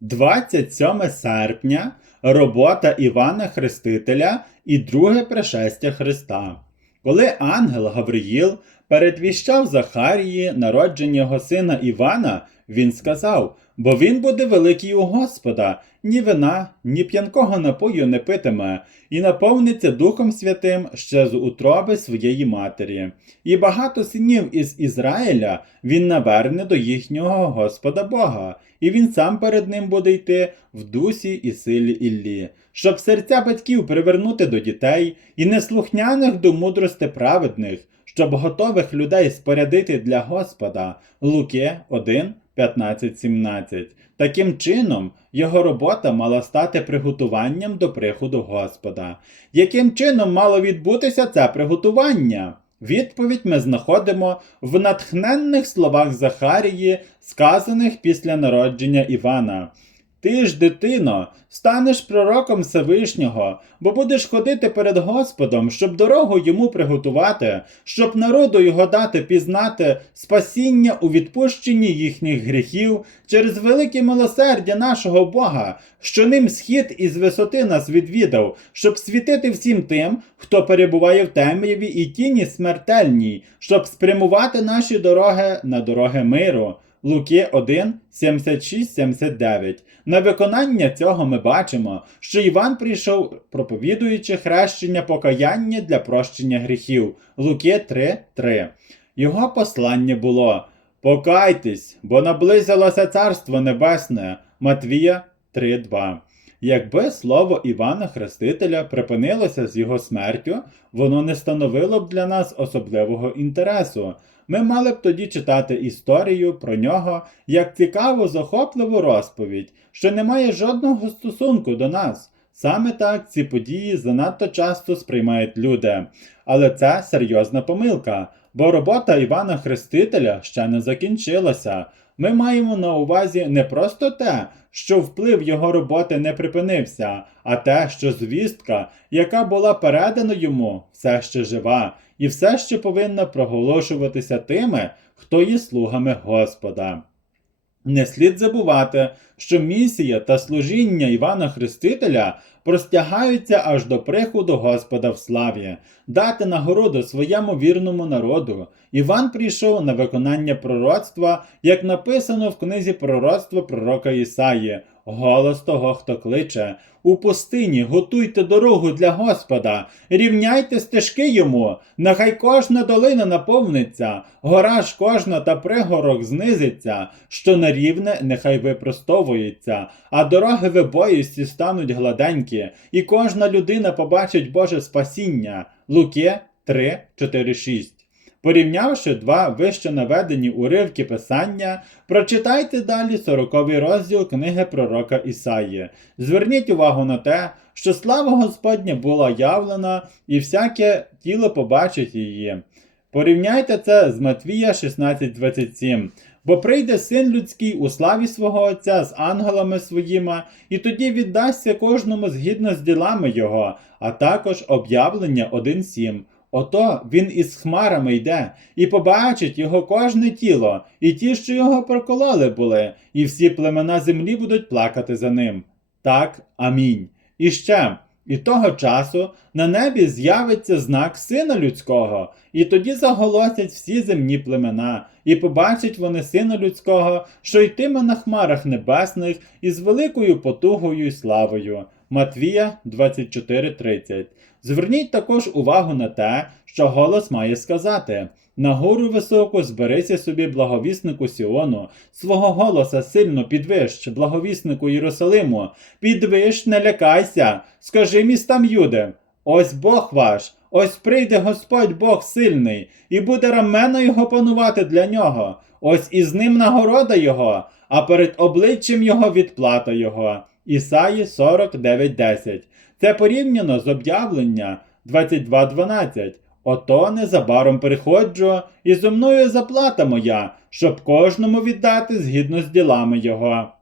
27 серпня робота Івана Хрестителя і друге пришестя Христа. Коли ангел Гавриїл передвіщав Захарії народження його сина Івана, він сказав: бо він буде великий у Господа, ні вина, ні п'янкого напою не питиме, і наповниться Духом Святим ще з утроби своєї матері. І багато синів із Ізраїля він наверне до їхнього Господа Бога, і він сам перед ним буде йти в дусі і силі Іллі, щоб серця батьків привернути до дітей і неслухняних до мудрости праведних, щоб готових людей спорядити для Господа. Луки 1, 15, 17. Таким чином, його робота мала стати приготуванням до приходу Господа. Яким чином мало відбутися це приготування? Відповідь ми знаходимо в натхненних словах Захарії, сказаних після народження Івана. Ти ж, дитино, станеш пророком Всевишнього, бо будеш ходити перед Господом, щоб дорогу йому приготувати, щоб народу його дати пізнати спасіння у відпущенні їхніх гріхів через велике милосердя нашого Бога, що ним схід із висоти нас відвідав, щоб світити всім тим, хто перебуває в темряві і тіні смертельній, щоб спрямувати наші дороги на дороги миру. Луки 1, 76, 79. На виконання цього ми бачимо, що Іван прийшов, проповідуючи хрещення покаяння для прощення гріхів. Луки 3, 3. Його послання було Покайтесь, бо наблизилося Царство Небесне. Матвія 3, 2. Якби слово Івана Хрестителя припинилося з його смертю, воно не становило б для нас особливого інтересу. Ми мали б тоді читати історію про нього як цікаву, захопливу розповідь, що не має жодного стосунку до нас. Саме так ці події занадто часто сприймають люди. Але це серйозна помилка, бо робота Івана Хрестителя ще не закінчилася. Ми маємо на увазі не просто те, що вплив його роботи не припинився, а те, що звістка, яка була передана йому, все ще жива, і все ще повинна проголошуватися тими, хто є слугами Господа. Не слід забувати, що місія та служіння Івана Хрестителя простягаються аж до приходу Господа в славі, дати нагороду своєму вірному народу. Іван прийшов на виконання пророцтва, як написано в книзі пророцтва пророка Ісаї. Голос того, хто кличе, у пустині готуйте дорогу для Господа, рівняйте стежки йому, нехай кожна долина наповниться, гора ж кожна та пригорок знизиться, що на рівне нехай випростовується, а дороги вибоїсті стануть гладенькі, і кожна людина побачить Боже спасіння. Луки 3, 4, 6. Порівнявши два вище наведені уривки писання, прочитайте далі 40 розділ книги пророка Ісаї. Зверніть увагу на те, що слава Господня була явлена, і всяке тіло побачить її. Порівняйте це з Матвія 16:27. Бо прийде син людський у славі свого Отця з ангелами своїми, і тоді віддасться кожному згідно з ділами його, а також об'явлення 1.7. Ото він із хмарами йде, і побачить його кожне тіло, і ті, що його прокололи були, і всі племена землі будуть плакати за ним. Так, амінь. І ще, і того часу на небі з'явиться знак Сина Людського, і тоді заголосять всі земні племена, і побачать вони Сина Людського, що йтиме на хмарах небесних із великою потугою й славою. Матвія 24.30. Зверніть також увагу на те, що голос має сказати: на гору високу зберися собі благовіснику Сіону, свого голоса сильно підвищ, благовіснику Єрусалиму, підвищ, не лякайся, скажи містам Юде, ось Бог ваш, ось прийде Господь Бог сильний, і буде рамено його панувати для нього, ось із ним нагорода його, а перед обличчям його відплата його. Ісаї 49.10. Це порівняно з об'явлення 22.12. Ото незабаром приходжу, і зо мною заплата моя, щоб кожному віддати згідно з ділами його.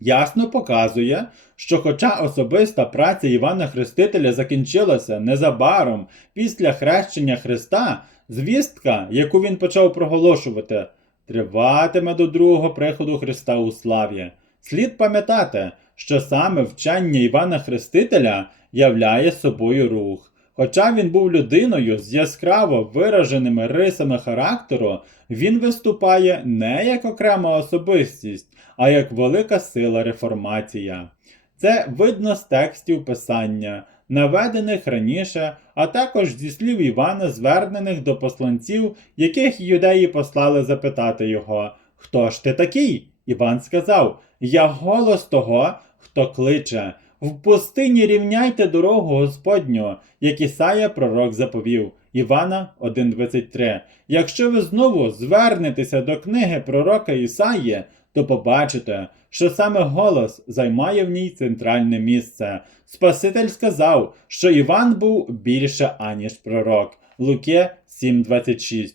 Ясно показує, що хоча особиста праця Івана Хрестителя закінчилася незабаром після хрещення Христа, звістка, яку він почав проголошувати, триватиме до другого приходу Христа у славі. Слід пам'ятати, що саме вчення Івана Хрестителя являє собою рух. Хоча він був людиною з яскраво вираженими рисами характеру, він виступає не як окрема особистість, а як велика сила реформація. Це видно з текстів писання, наведених раніше, а також зі слів Івана, звернених до посланців, яких юдеї послали запитати його: Хто ж ти такий? Іван сказав: Я голос того, хто кличе. В пустині рівняйте дорогу Господню, як Ісая пророк заповів. Івана 1.23. Якщо ви знову звернетеся до книги пророка Ісаї, то побачите, що саме голос займає в ній центральне місце. Спаситель сказав, що Іван був більше аніж пророк. Луке 7.26.